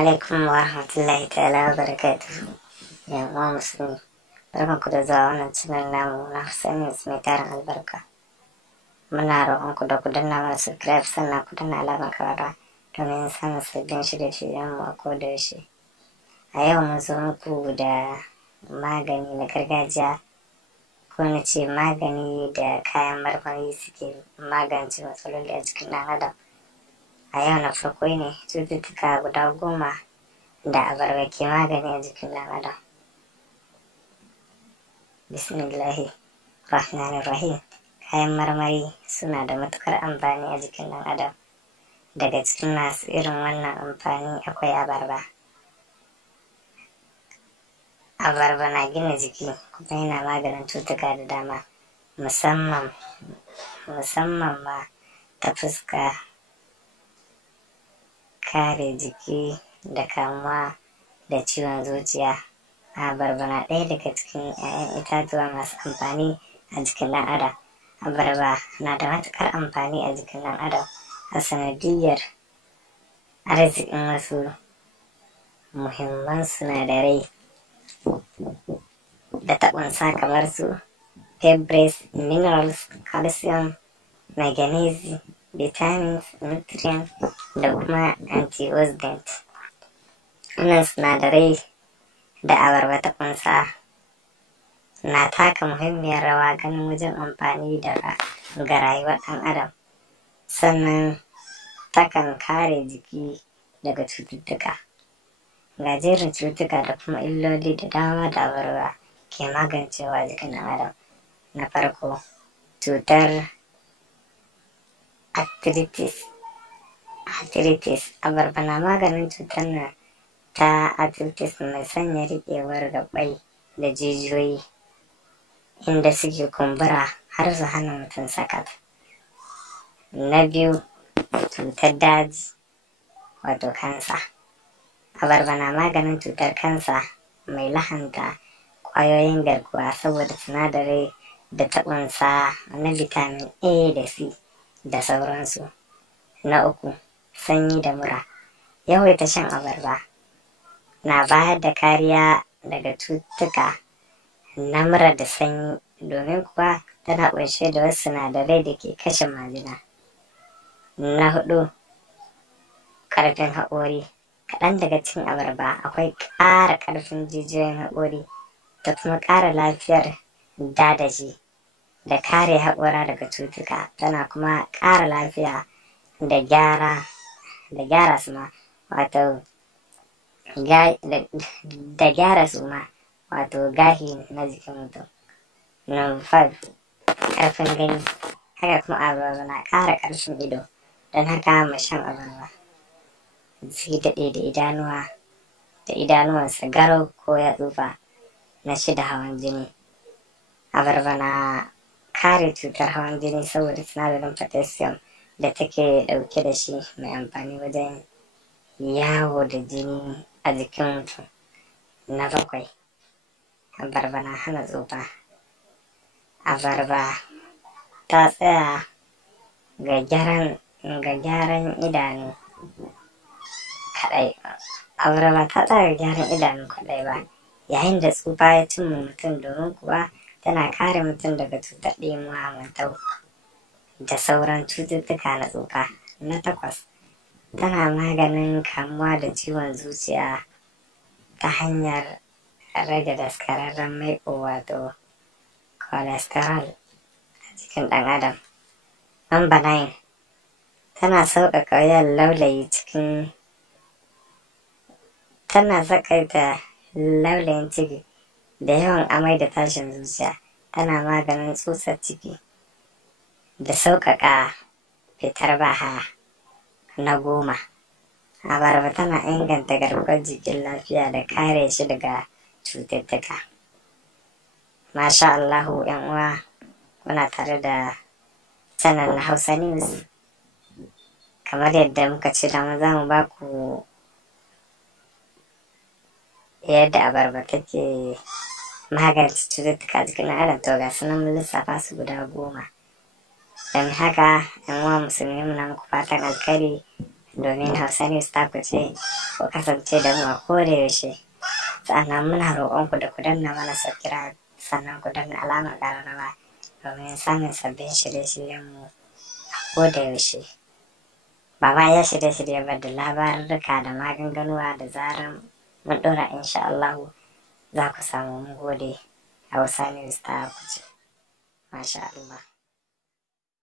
alaikum wa rahmatullahi ta'ala wa barakatuhu. Yan uwa musulmi, barkanku da zuwa wannan channel namu na Hussaini mai tarin albarka. Muna roƙonku da ku danna mana subscribe sannan ku danna alamar karara domin samun sabbin shirye-shiryen mu a koda yaushe. A yau mun zo muku da magani na gargajiya, ko na ce magani da kayan marmari suke magance matsaloli a jikin ɗan adam. A yau na farko ne cututtuka guda 10 da abarba ke magani a jikin ɗan adam. Bismillahi Rahmanir Rahim. Kayan marmari suna da matukar amfani a jikin ɗan adam. Daga cikin masu irin wannan amfani akwai abarba. Abarba na gina jiki kuma yana maganin cutuka da dama, musamman ma ta fuska kare jiki da kamuwa da ciwon zuciya. Abarba na ɗaya daga cikin 'ya'yan itatuwa masu amfani a jikin ɗan adam. Abarba na da matuƙar amfani a jikin ɗan adam a sanadiyyar arzikin wasu muhimman sinadarai da ta ƙunsa kamar su fibrous, minerals, calcium, manganese, vitamins, nutrients da kuma antioxidants. Wannan sinadarai da abarba ta ƙunsa na taka muhimmiyar rawa ganin wajen amfani ga rayuwar ɗan adam, sannan takan kare jiki daga cututtuka. Ga jerin cututtuka da kuma illoli da dama da abarba ke magancewa jikin ɗan adam. Na farko, cutar arthritis. Abarba na maganin cutar nan ta arthritis mai sanya riƙewar gaɓɓai da jijiyoyi, inda suke kumbura har su hana mutum sakat. Na biyu, cutar daji wato kansa. Abarba na maganin cutar kansa mai lahanta ƙwayoyin garkuwa saboda sinadarai da ta ƙunsa na vitamin A da C da sauransu. Na uku, sanyi da mura. Yawaita shan abarba na bayar da kariya daga cututtuka na mura da sanyi, domin kuwa tana ƙunshe da wasu sinadarai da ke kashe majina. Na hudu, ƙarfin haƙori. Kaɗan daga cikin abarba akwai ƙara ƙarfin jijiyoyin haƙori da kuma ƙara lafiyar dadashi da kare haƙora daga cutuka. Tana kuma ƙara lafiya da gyara suma wato gahi na jikin mutum. Number 5, ƙarfin gani. Haka kuma abarba na ƙara ƙarfin ido, don haka mai shan abarba zai daɗe da idanuwansa garau ko ya tsufa. Na 6, hawan jini. Abarba na kare cutar hawan jini saboda sinadarin potassium da take ɗauke da shi, mai amfani wajen yawo da jini a jikin mutum. Na 7, abarba na hana tsufa. Abarba ta tsaya ga gyaran idanu kaɗai. Abarba ta tsaya ga gyaran idanu kaɗai ba, yayin da tsufa ya cimma mutum, domin kuwa tana kare mutum daga cutar ɗimuwa, mantau da sauran cututtuka na tsufa. Na 8, tana maganin kamuwa da ciwon zuciya ta hanyar rage daskararren maiƙo wato cholesterol a jikin ɗan adam. Number 9, tana sauƙaƙa yin laulayin ciki da yawan amai da tashin zuciya. Tana maganin tsutsar ciki da sauƙaƙa fitar bahaya. Na 10, abarba tana inganta garkuwar jikin lafiya da kare shi daga cututtuka. Masha Allahu, 'yan uwa, kuna tare da channel na Hausa News. Kamar yadda muka ce da za mu ba ku yadda abarba take magance cututtuka jikin ɗan adam, to ga sunan mun lissafa su guda 10. Don haka 'yan uwa musulmi, muna muku fatan alkhairi domin Hausa News ta kuce ku kasance da mu a koda yaushe. Sannan muna roƙonku da ku danna mana subscribe, sannan ku danna alamar ƙararrawa domin samun sabbin shirye-shiryenmu a koda yaushe. Ba ma ya shirye-shirye ba da labarurruka da maganganuwa da zarar mun ɗora insha Allahu za ku samu. Mun gode. Hausa News ta kuce. Masha Allah.